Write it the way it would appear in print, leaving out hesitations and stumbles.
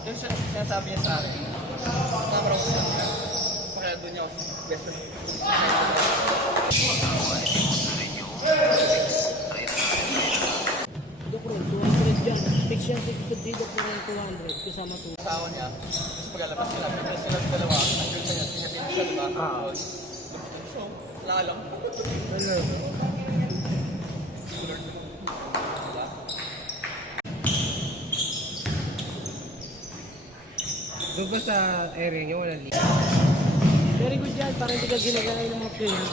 Yung sinasabi niya sa akin, number of siya. Kaya doon niya ako best na. Dok Ron, 200 dyan. Fix yan, fix Dok Ron, 200. Kasama 2. Asawa niya, tapos paglalabas sila, siyempre sila dalawa, nandun sa niya, pinapin siya, diba? So, wala lang. Ano? Doon ba sa area nyo wala leak? Very good yan, parang hindi ka ginagaya ng mga players.